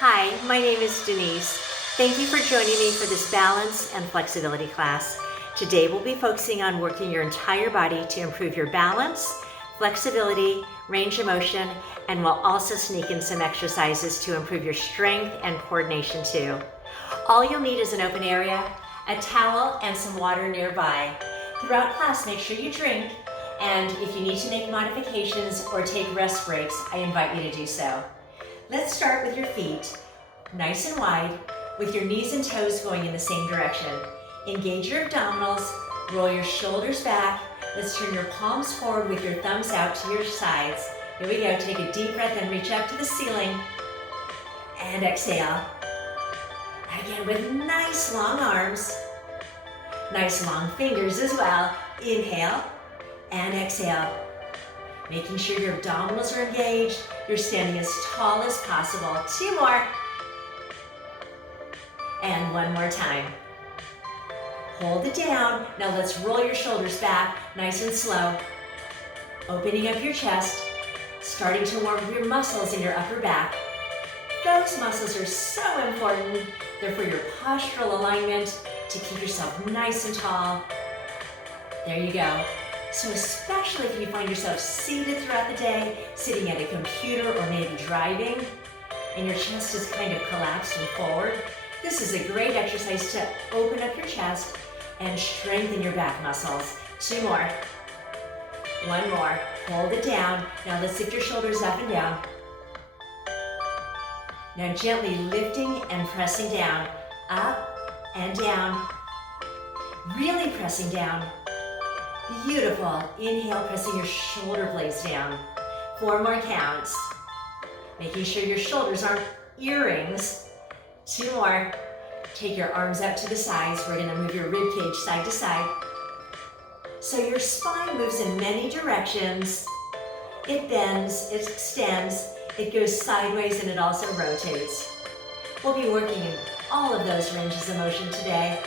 Hi, my name is Denise. Thank you for joining me for this balance and flexibility class. Today we'll be focusing on working your entire body to improve your balance, flexibility, range of motion, and we'll also sneak in some exercises to improve your strength and coordination too. All you'll need is an open area, a towel, and some water nearby. Throughout class, make sure you drink, and if you need to make modifications or take rest breaks, I invite you to do so. Let's start with your feet, nice and wide, with your knees and toes going in the same direction. Engage your abdominals, roll your shoulders back. Let's turn your palms forward with your thumbs out to your sides. Here we go, take a deep breath and reach up to the ceiling. And exhale. Again, with nice long arms, nice long fingers as well. Inhale and exhale. Making sure your abdominals are engaged. You're standing as tall as possible. 2 more. And 1 more time. Hold it down. Now let's roll your shoulders back, nice and slow. Opening up your chest, starting to warm your muscles in your upper back. Those muscles are so important. They're for your postural alignment, to keep yourself nice and tall. There you go. So especially if you find yourself seated throughout the day, sitting at a computer or maybe driving, and your chest is kind of collapsed and forward, this is a great exercise to open up your chest and strengthen your back muscles. 2 more. 1 more. Hold it down. Now let's lift your shoulders up and down. Now gently lifting and pressing down, up and down. Really pressing down. Beautiful. Inhale, pressing your shoulder blades down. 4 more counts. Making sure your shoulders aren't earrings. 2 more. Take your arms out to the sides. We're going to move your rib cage side to side. So your spine moves in many directions. It bends, it extends, it goes sideways, and it also rotates. We'll be working in all of those ranges of motion today.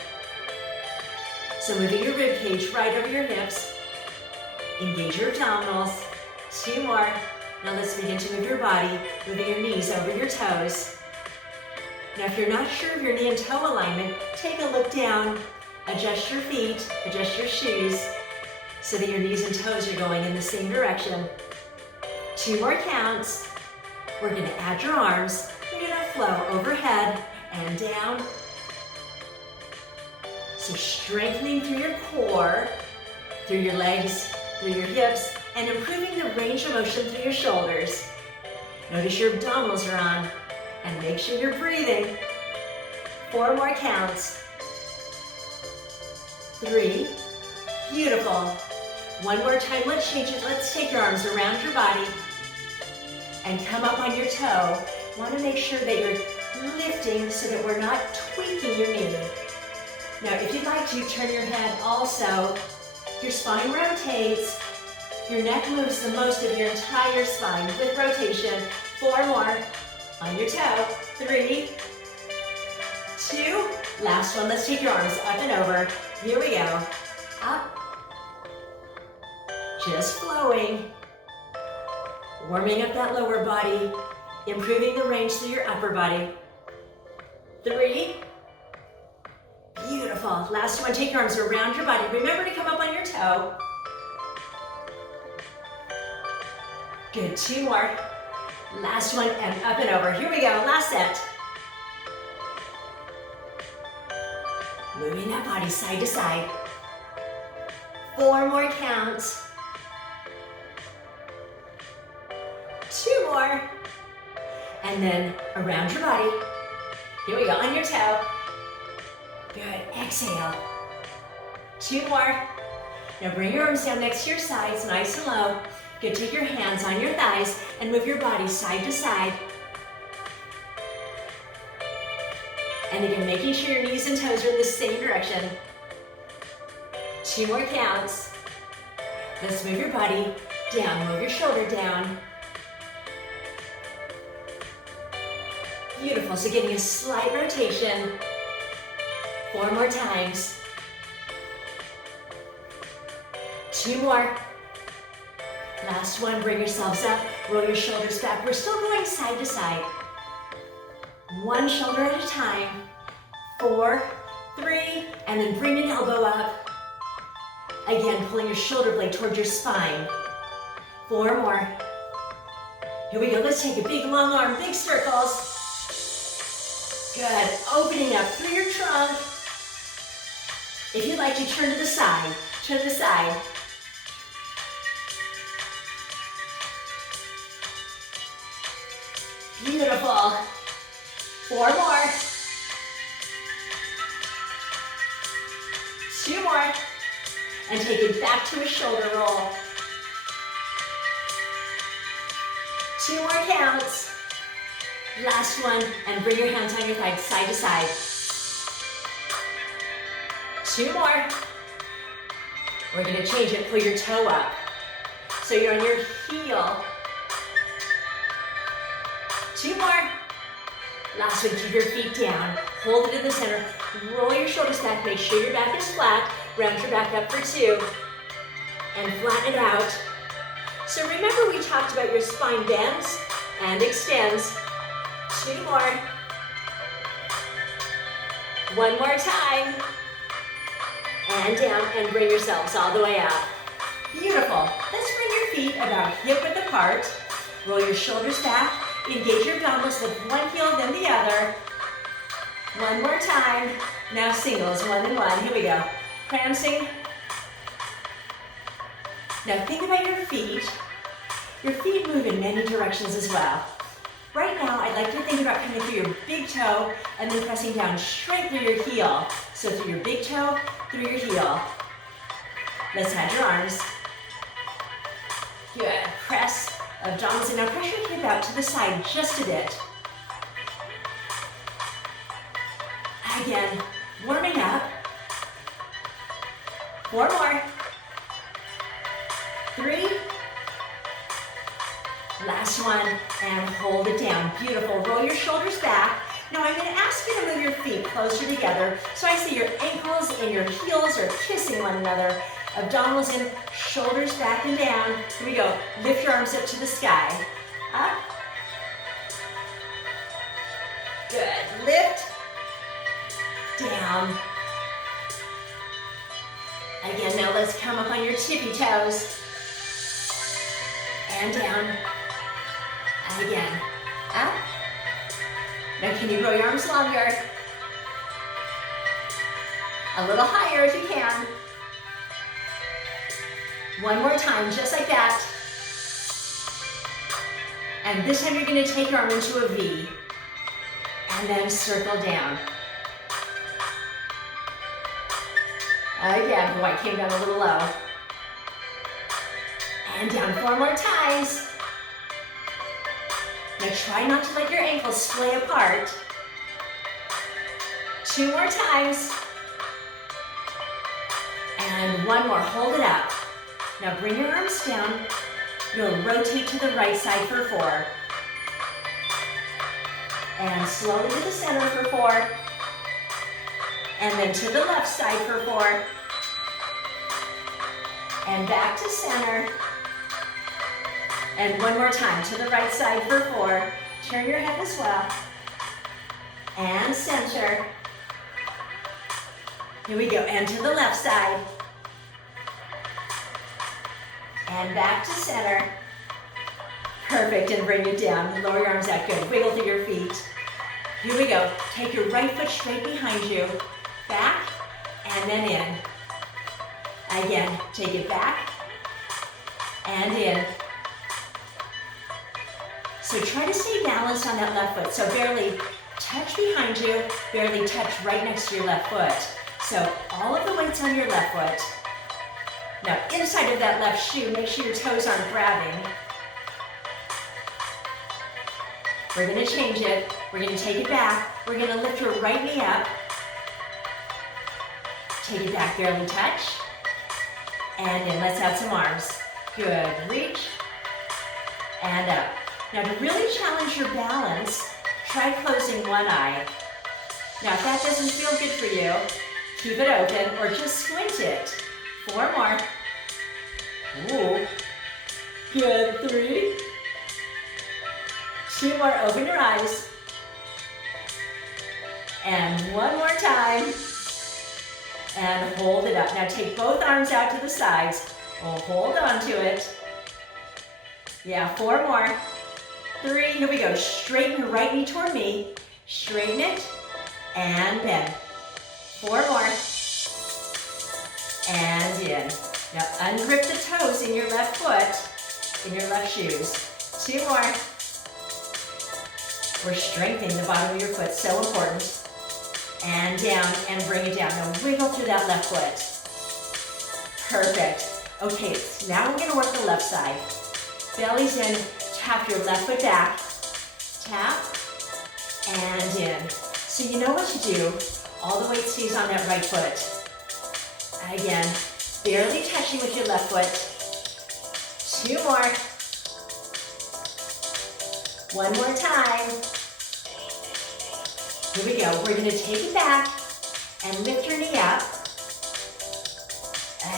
So moving your rib cage right over your hips. Engage your abdominals. 2 more. Now let's begin to move your body, moving your knees over your toes. Now if you're not sure of your knee and toe alignment, take a look down. Adjust your feet, adjust your shoes, so that your knees and toes are going in the same direction. 2 more counts. We're going to add your arms. You're going to flow overhead and down. So strengthening through your core, through your legs, through your hips, and improving the range of motion through your shoulders. Notice your abdominals are on, and make sure you're breathing. 4 more counts. 3. Beautiful. 1 more time, let's change it. Let's take your arms around your body and come up on your toe. Want to make sure that you're lifting so that we're not tweaking your knee. Now, if you'd like to, turn your head also. Your spine rotates. Your neck moves the most of your entire spine with rotation. 4 more. On your toe. 3, 2. Last one. Let's take your arms up and over. Here we go. Up. Just flowing. Warming up that lower body. Improving the range through your upper body. 3. Beautiful. Last one, take your arms around your body. Remember to come up on your toe. Good, 2 more. Last one, and up and over. Here we go, last set. Moving that body side to side. 4 more counts. 2 more. And then around your body. Here we go, on your toe. Good, exhale. 2 more. Now bring your arms down next to your sides, nice and low. Good, take your hands on your thighs and move your body side to side. And again, making sure your knees and toes are in the same direction. 2 more counts. Let's move your body down, move your shoulder down. Beautiful, so getting a slight rotation. 4 more times. 2 more. Last one, bring yourselves up, roll your shoulders back. We're still going side to side. One shoulder at a time. 4, 3, and then bring an elbow up. Again, pulling your shoulder blade towards your spine. 4 more. Here we go, let's take a big long arm, big circles. Good, opening up through your trunk. If you'd like to turn to the side, turn to the side. Beautiful. 4 more. 2 more. And take it back to a shoulder roll. 2 more counts. Last one, and bring your hands on your thighs, side to side. 2 more. We're gonna change it, pull your toe up. So you're on your heel. 2 more. Last one, keep your feet down. Hold it in the center. Roll your shoulders back, make sure your back is flat. Round your back up for 2. And flatten it out. So remember we talked about your spine bends and extends. 2 more. 1 more time. And down, and bring yourselves all the way up. Beautiful. Let's bring your feet about hip width apart. Roll your shoulders back. Engage your abdominals, lift one heel, then the other. 1 more time. Now singles, 1 and 1. Here we go. Prancing. Now think about your feet. Your feet move in many directions as well. Right now, I'd like you to think about coming through your big toe and then pressing down straight through your heel. So through your big toe, through your heel. Let's have your arms. Good. Press abdominals in. Now press your hip out to the side just a bit. Again, warming up. 4 more. 3. Last one, and hold it down. Beautiful. Roll your shoulders back. Now I'm going to ask you to move your feet closer together. So I see your ankles and your heels are kissing one another. Abdominals in, shoulders back and down. Here we go. Lift your arms up to the sky. Up. Good. Lift. Down. Again, now let's come up on your tippy toes. And down. And again. Up. Now can you grow your arms longer? A little higher if you can. 1 more time, just like that. And this time you're going to take your arm into a V. And then circle down. Again, the white came down a little low. And down 4 more times. Now try not to let your ankles splay apart. 2 more times. And 1 more, hold it up. Now bring your arms down. You'll rotate to the right side for 4. And slowly to the center for 4. And then to the left side for 4. And back to center. And 1 more time to the right side for 4. Turn your head as well. And center. Here we go, and to the left side. And back to center. Perfect, and bring it down. Lower your arms out, good. Wiggle through your feet. Here we go. Take your right foot straight behind you. Back, and then in. Again, take it back, and in. So try to stay balanced on that left foot. So barely touch behind you, barely touch right next to your left foot. So all of the weight's on your left foot. Now inside of that left shoe, make sure your toes aren't grabbing. We're gonna change it. We're gonna take it back. We're gonna lift your right knee up. Take it back, barely touch. And then let's add some arms. Good, reach. And up. Now to really challenge your balance, try closing one eye. Now if that doesn't feel good for you, keep it open or just squint it. 4 more. Ooh. Good, 3. 2 more, open your eyes. And one more time. And hold it up. Now take both arms out to the sides. Oh, hold on to it. Yeah, 4 more. 3, here we go. Straighten your right knee toward me. Straighten it and bend. 4 more. And in. Now ungrip the toes in your left foot, in your left shoes. 2 more. We're strengthening the bottom of your foot, so important. And down, and bring it down. Now wiggle through that left foot. Perfect. Okay, now we're gonna work the left side. Belly's in, tap your left foot back. Tap, and in. So you know what to do. All the weight stays on that right foot. Again, barely touching with your left foot. 2 more. 1 more time. Here we go. We're gonna take it back and lift your knee up.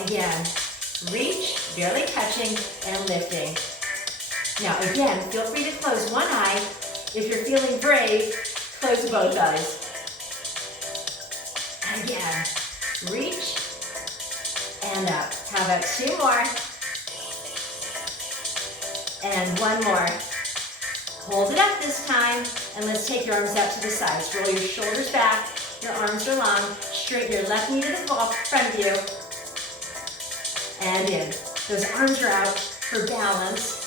Again, reach, barely touching and lifting. Now again, feel free to close one eye. If you're feeling brave, close both eyes. Again, reach and up. How about 2 more? And 1 more. Hold it up this time, and let's take your arms out to the sides. Roll your shoulders back, your arms are long. Straighten your left knee to the front of you. And in. Those arms are out for balance.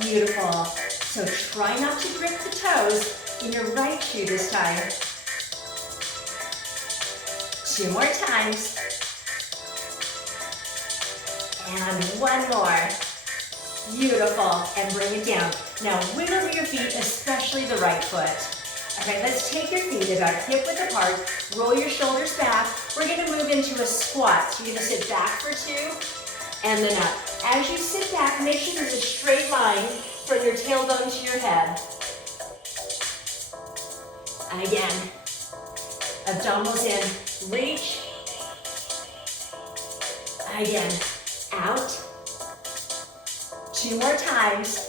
Beautiful. So try not to grip the toes in your right shoe this time. 2 more times. And 1 more. Beautiful, and bring it down. Now wiggle your feet, especially the right foot. All right, let's take your feet about hip-width apart. Roll your shoulders back. We're gonna move into a squat. So you're gonna sit back for 2, and then up. As you sit back, make sure there's a straight line from your tailbone to your head. Again, abdominals in, reach. Again, out. 2 more times.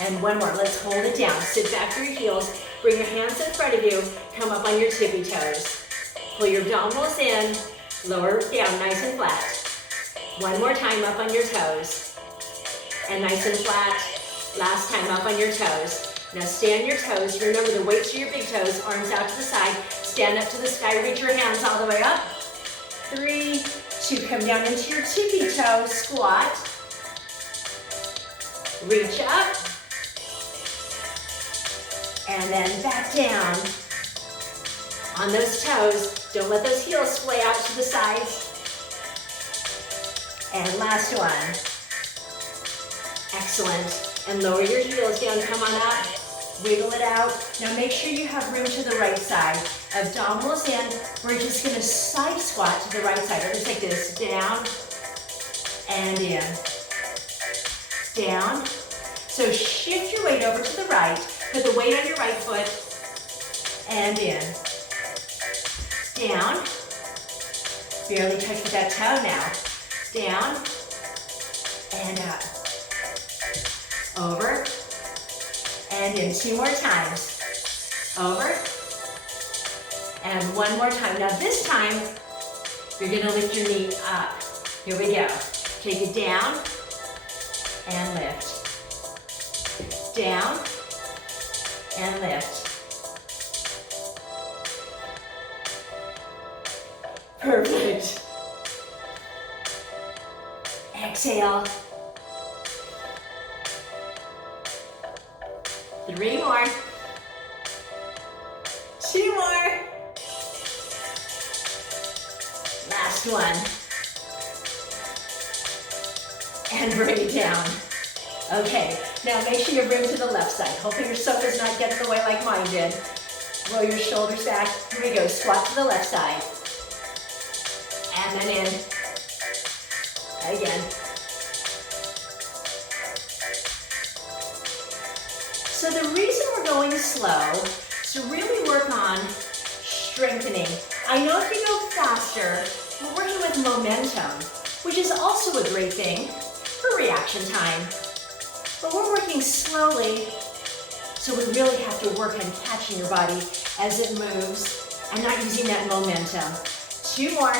And 1 more. Let's hold it down. Sit back for your heels. Bring your hands in front of you. Come up on your tippy toes. Pull your abdominals in. Lower down, nice and flat. 1 more time up on your toes. And nice and flat. Last time up on your toes. Now stay on your toes. Remember the weights are your big toes. Arms out to the side. Stand up to the sky. Reach your hands all the way up. 3, 2, come down into your tippy toe, squat. Reach up. And then back down. On those toes, don't let those heels splay out to the sides. And last one. Excellent. And lower your heels down, come on up. Wiggle it out. Now make sure you have room to the right side. Abdominals in. We're just gonna side squat to the right side. We're gonna take this down and in. Down. So shift your weight over to the right. Put the weight on your right foot and in. Down. Barely touch with that toe now. Down and up. Over and in. 2 more times. Over. And 1 more time. Now this time, you're gonna lift your knee up. Here we go. Take it down and lift. Down and lift. Perfect. Exhale. 3 more. 2 more. Last one. And bring it down. Okay, now make sure you bring to the left side. Hoping your sofa's not getting in the way like mine did. Roll your shoulders back. Here we go, squat to the left side. And then in. Again. So the reason we're going slow is to really work on strengthening. I know if you go faster, we're working with momentum, which is also a great thing for reaction time. But we're working slowly So we really have to work on catching your body as it moves and not using that momentum. 2 more,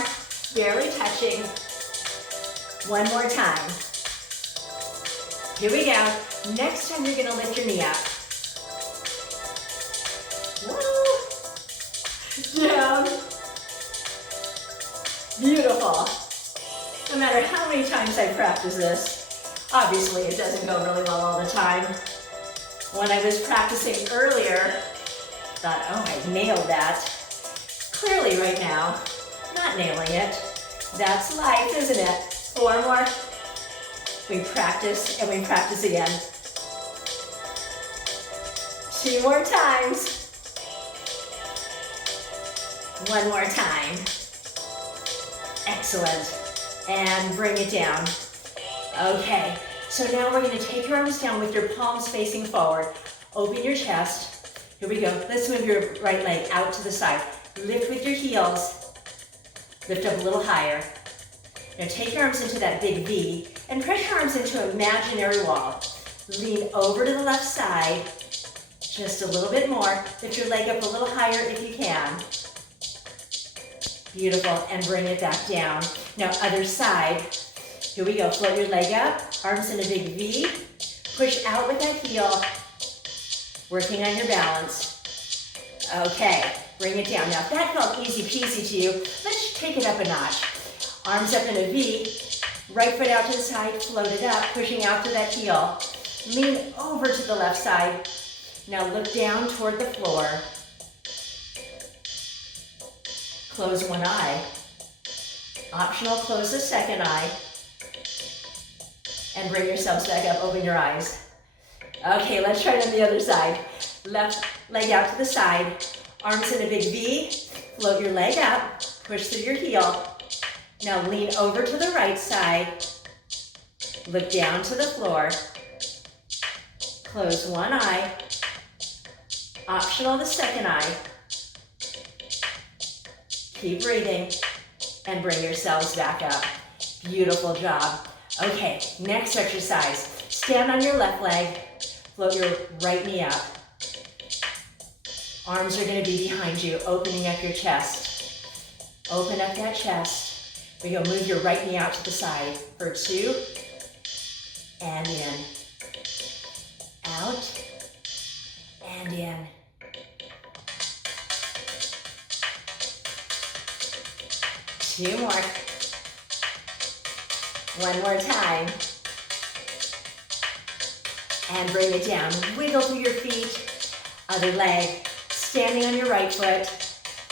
barely touching. 1 more time. Here we go. Next time you're gonna lift your knee up. Woo! Down. Beautiful. No matter how many times I practice this, obviously it doesn't go really well all the time. When I was practicing earlier, thought, oh, I nailed that. Clearly right now, not nailing it. That's life, isn't it? 4 more. We practice and we practice again. 2 more times. 1 more time. Excellent. And bring it down. Okay, so now we're going to take your arms down with your palms facing forward. Open your chest. Here we go. Let's move your right leg out to the side. Lift with your heels. Lift up a little higher. Now take your arms into that big V and press your arms into an imaginary wall. Lean over to the left side. Just a little bit more. Lift your leg up a little higher if you can. Beautiful, and bring it back down. Now other side. Here we go, float your leg up, arms in a big V. Push out with that heel. Working on your balance. Okay, bring it down. Now if that felt easy peasy to you, let's take it up a notch. Arms up in a V, right foot out to the side, float it up, pushing out to that heel. Lean over to the left side. Now look down toward the floor. Close one eye. Optional, close the second eye. And bring yourselves back up, open your eyes. Okay, let's try it on the other side. Left leg out to the side. Arms in a big V. Float your leg up, push through your heel. Now lean over to the right side. Look down to the floor. Close one eye. Optional, the second eye. Keep breathing and bring yourselves back up. Beautiful job. Okay, next exercise. Stand on your left leg, float your right knee up. Arms are gonna be behind you, opening up your chest. Open up that chest. We're gonna move your right knee out to the side for 2, and in. Out, and in. Two more. 1 more time. And bring it down. Wiggle through your feet. Other leg. Standing on your right foot.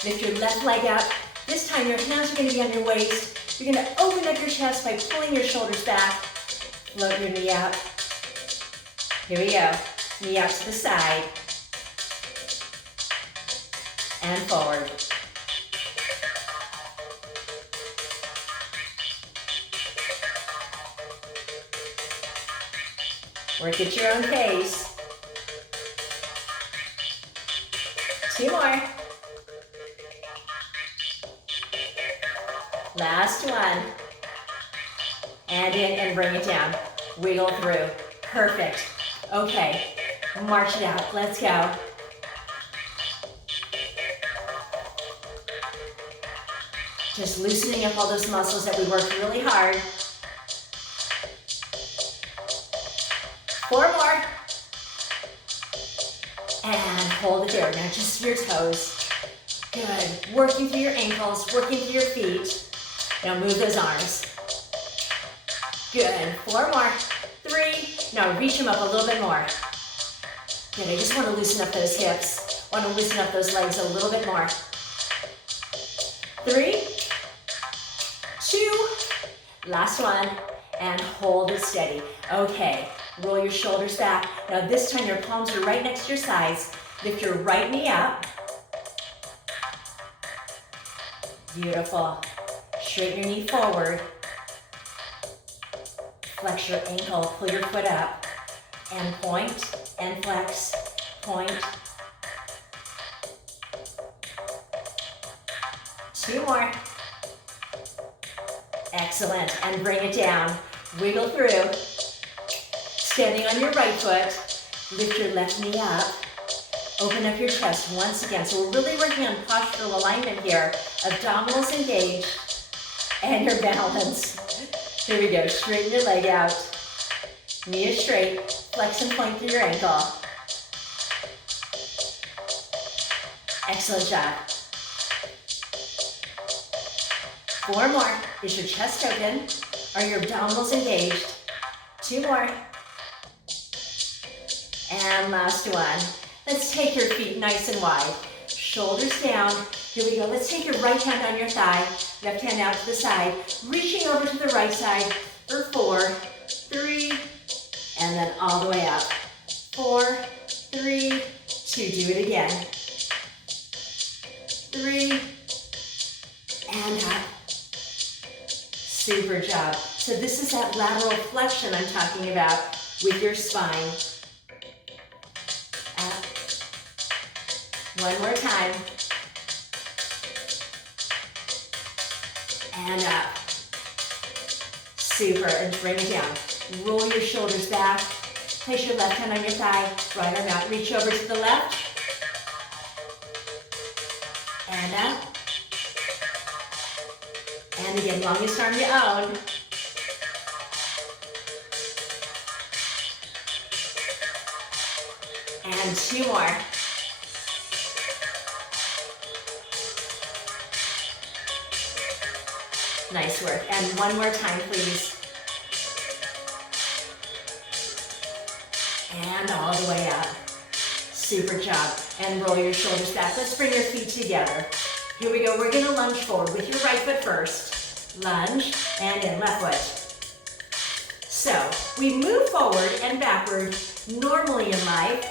Lift your left leg up. This time your hands are going to be on your waist. You're going to open up your chest by pulling your shoulders back. Float your knee up. Here we go. Knee out to the side. And forward. Work at your own pace. 2 more. Last one. And in and bring it down. Wiggle through. Perfect. Okay, march it out. Let's go. Just loosening up all those muscles that we worked really hard. 4 more. And hold it there. Now just your toes. Good. Working through your ankles, working through your feet. Now move those arms. Good. 4 more. 3. Now reach them up a little bit more. Good. I just want to loosen up those hips. Want to loosen up those legs a little bit more. 3, 2. Last one. And hold it steady. Okay. Roll your shoulders back. Now this time your palms are right next to your sides. Lift your right knee up. Beautiful. Straighten your knee forward. Flex your ankle, pull your foot up. And point, and flex, point. 2 more. Excellent, and bring it down. Wiggle through. Standing on your right foot, Lift your left knee up. Open up your chest once again. So we're really working on postural alignment here. Abdominals engaged and your balance. Here we go. Straighten your leg out. Knee is straight. Flex and point through your ankle. Excellent job. 4 more. Is your chest open? Are your abdominals engaged? 2 more. And last one. Let's take your feet nice and wide. Shoulders down. Here we go. Let's take your right hand on your thigh. Left hand out to the side. Reaching over to the right side for 4, 3, and then all the way up. 4, 3, 2. Do it again. 3, and up. Super job. So this is that lateral flexion I'm talking about with your spine. Up. One more time. And up. Super, and bring it down. Roll your shoulders back. Place your left hand on your thigh, right arm out. Reach over to the left. And up. And again, longest arm you own. And 2 more. Nice work. And one more time, please. And all the way up. Super job. And roll your shoulders back. Let's bring your feet together. Here we go. We're going to lunge forward with your right foot first. Lunge and in left foot. So we move forward and backward normally in life.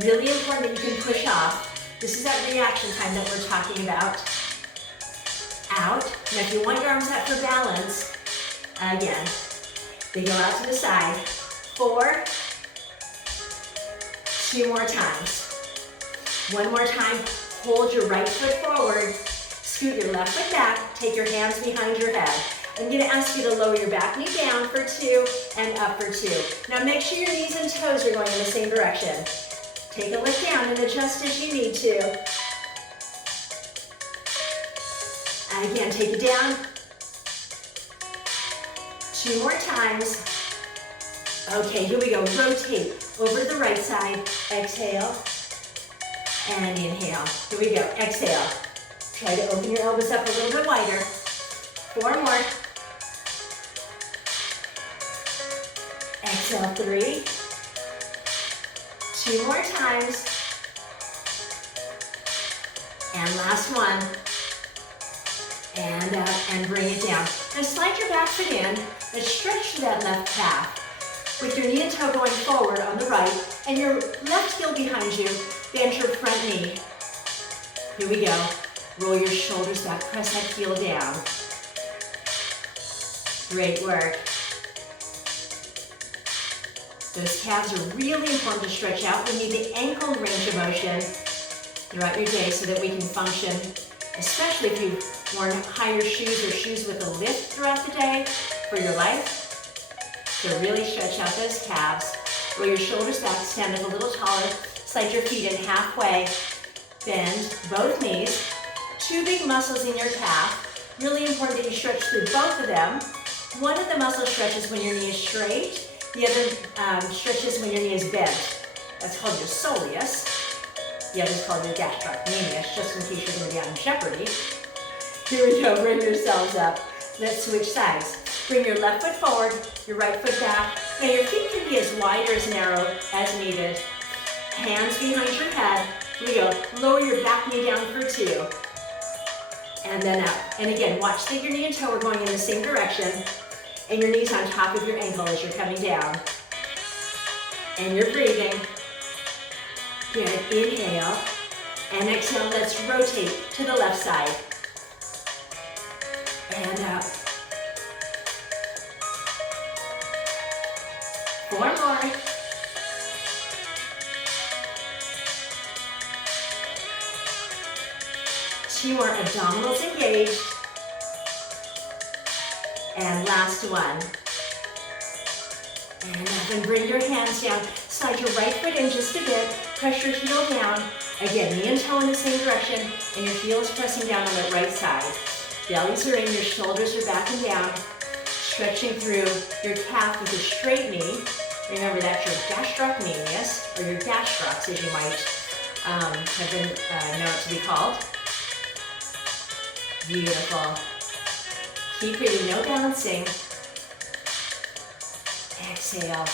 Really important that you can push off. This is that reaction time that we're talking about. Out. Now if you want your arms out for balance, again, they go out to the side. 4, 2 more times. One more time. Hold your right foot forward. Scoot your left foot back. Take your hands behind your head. I'm going to ask you to lower your back knee down for 2 and up for 2. Now make sure your knees and toes are going in the same direction. Take a look down and adjust as you need to. Again, take it down. 2 more times. Okay, here we go. Rotate over to the right side. Exhale. And inhale. Here we go. Exhale. Try to open your elbows up a little bit wider. 4 more. Exhale. 3. 2 more times. And last one. And up and bring it down. Now slide your back foot in and stretch to that left calf. With your knee and toe going forward on the right and your left heel behind you, bend your front knee. Here we go. Roll your shoulders back, press that heel down. Great work. Those calves are really important to stretch out. We need the ankle range of motion throughout your day so that we can function, especially if you've worn higher shoes or shoes with a lift throughout the day for your life. So really stretch out those calves. Roll your shoulders back, stand up a little taller, slide your feet in halfway, bend both knees. 2 big muscles in your calf. Really important that you stretch through both of them. One of the muscles stretches when your knee is straight. The other stretches when your knee is bent. That's called your soleus. The other is called your gastrocnemius, just in case you're going to be on Jeopardy. Here we go, bring yourselves up. Let's switch sides. Bring your left foot forward, your right foot back. Now your feet can be as wide or as narrow as needed. Hands behind your head. Here we go. Lower your back knee down for 2. And then up. And again, watch that your knee and toe are going in the same direction. And your knee's on top of your ankle as you're coming down. And you're breathing. Good. Inhale. And exhale. Let's rotate to the left side. And up. 4 more. Two more. Abdominals engaged. And last one. And then bring your hands down. Slide your right foot in just a bit. Press your heel down. Again, knee and toe in the same direction, and your heel is pressing down on the right side. Bellies are in, your shoulders are back and down. Stretching through your calf with a straight knee. Remember, that's your gastrocnemius, or your gastrocs, as you might have been known to be called. Beautiful. Keep breathing, no balancing. Exhale.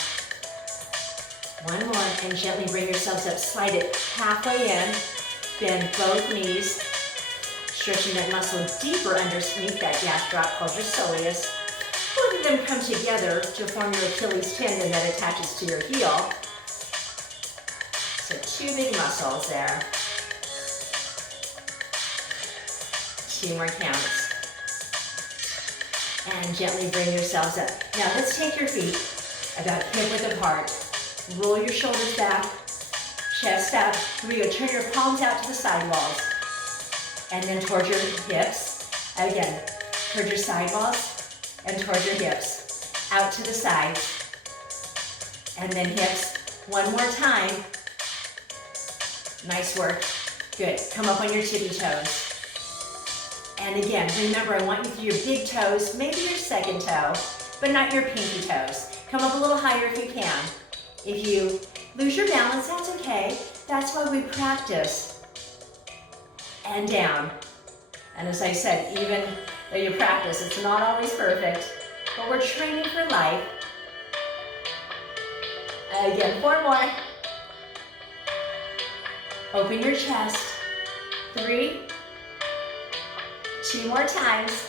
One more, and gently bring yourselves up. Slide it halfway in. Bend both knees. Stretching that muscle deeper underneath that gastroc called your soleus. Both of them come together to form your Achilles tendon that attaches to your heel. So two big muscles there. Two more counts. And gently bring yourselves up. Now let's take your feet about hip-width apart. Roll your shoulders back, chest up. Here we go. Turn your palms out to the side walls. And then towards your hips. Again, towards your side walls and towards your hips. Out to the sides. And then hips. One more time. Nice work. Good. Come up on your tippy toes. And again, remember, I want you through your big toes, maybe your second toe, but not your pinky toes. Come up a little higher if you can. If you lose your balance, that's okay. That's why we practice. And down. And as I said, even though you practice, it's not always perfect, but we're training for life. Again, 4 more. Open your chest. 3. 2 more times.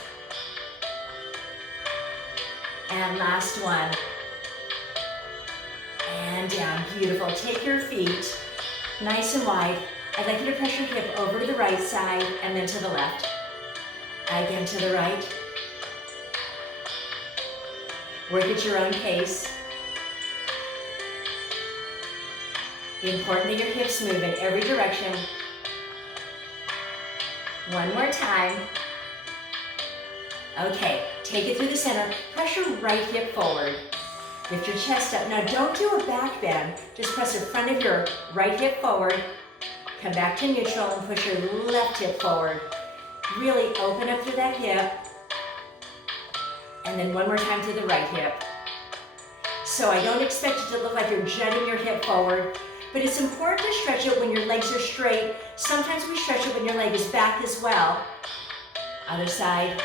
And last one. And down, beautiful. Take your feet nice and wide. I'd like you to press your hip over to the right side and then to the left. Again to the right. Work at your own pace. Important that your hips move in every direction. One more time. Okay, take it through the center. Press your right hip forward. Lift your chest up. Now don't do a back bend. Just press the front of your right hip forward. Come back to neutral and push your left hip forward. Really open up through that hip. And then one more time to the right hip. So I don't expect it to look like you're jutting your hip forward, but it's important to stretch it when your legs are straight. Sometimes we stretch it when your leg is back as well. Other side.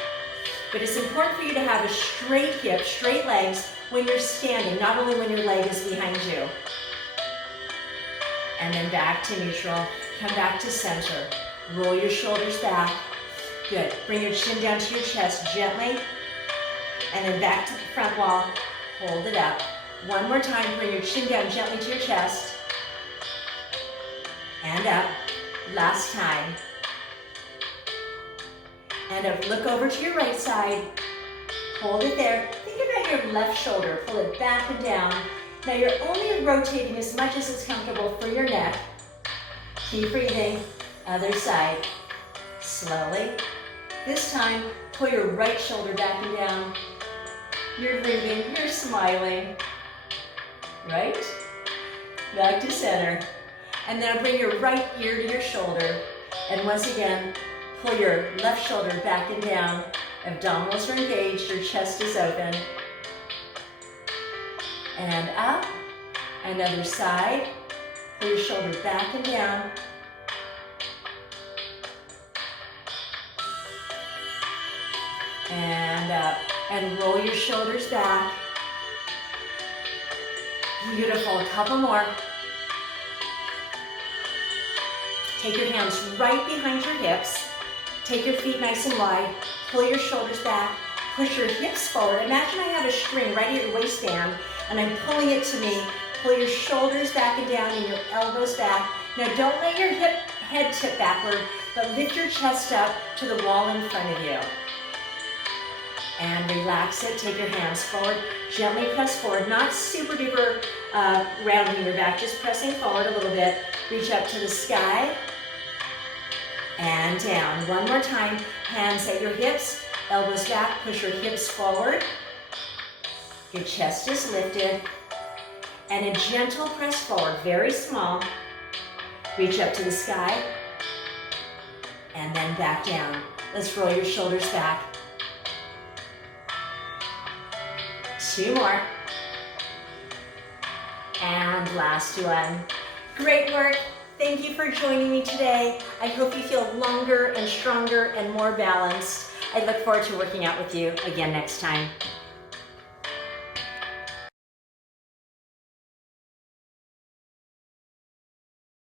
But it's important for you to have a straight hip, straight legs when you're standing, not only when your leg is behind you. And then back to neutral. Come back to center. Roll your shoulders back. Good. Bring your chin down to your chest gently. And then back to the front wall. Hold it up. One more time. Bring your chin down gently to your chest. And up. Last time. And up. Look over to your right side. Hold it there. Think about your left shoulder. Pull it back and down. Now you're only rotating as much as it's comfortable for your neck. Keep breathing. Other side. Slowly. This time, pull your right shoulder back and down. You're breathing. You're smiling. Right? Back to center. And then bring your right ear to your shoulder. And once again, pull your left shoulder back and down. Abdominals are engaged. Your chest is open. And up. Another side. Pull your shoulder back and down. And up. And roll your shoulders back. Beautiful. A couple more. Take your hands right behind your hips. Take your feet nice and wide. Pull your shoulders back. Push your hips forward. Imagine I have a string right at your waistband and I'm pulling it to me. Pull your shoulders back and down and your elbows back. Now don't let your head tip backward, but lift your chest up to the wall in front of you. And relax it. Take your hands forward. Gently press forward. Not super duper rounding your back, just pressing forward a little bit. Reach up to the sky. And down. One more time. Hands at your hips. Elbows back. Push your hips forward. Your chest is lifted. And a gentle press forward, very small. Reach up to the sky. And then back down. Let's roll your shoulders back. 2 more. And last one. Great work. Thank you for joining me today. I hope you feel longer and stronger and more balanced. I look forward to working out with you again next time.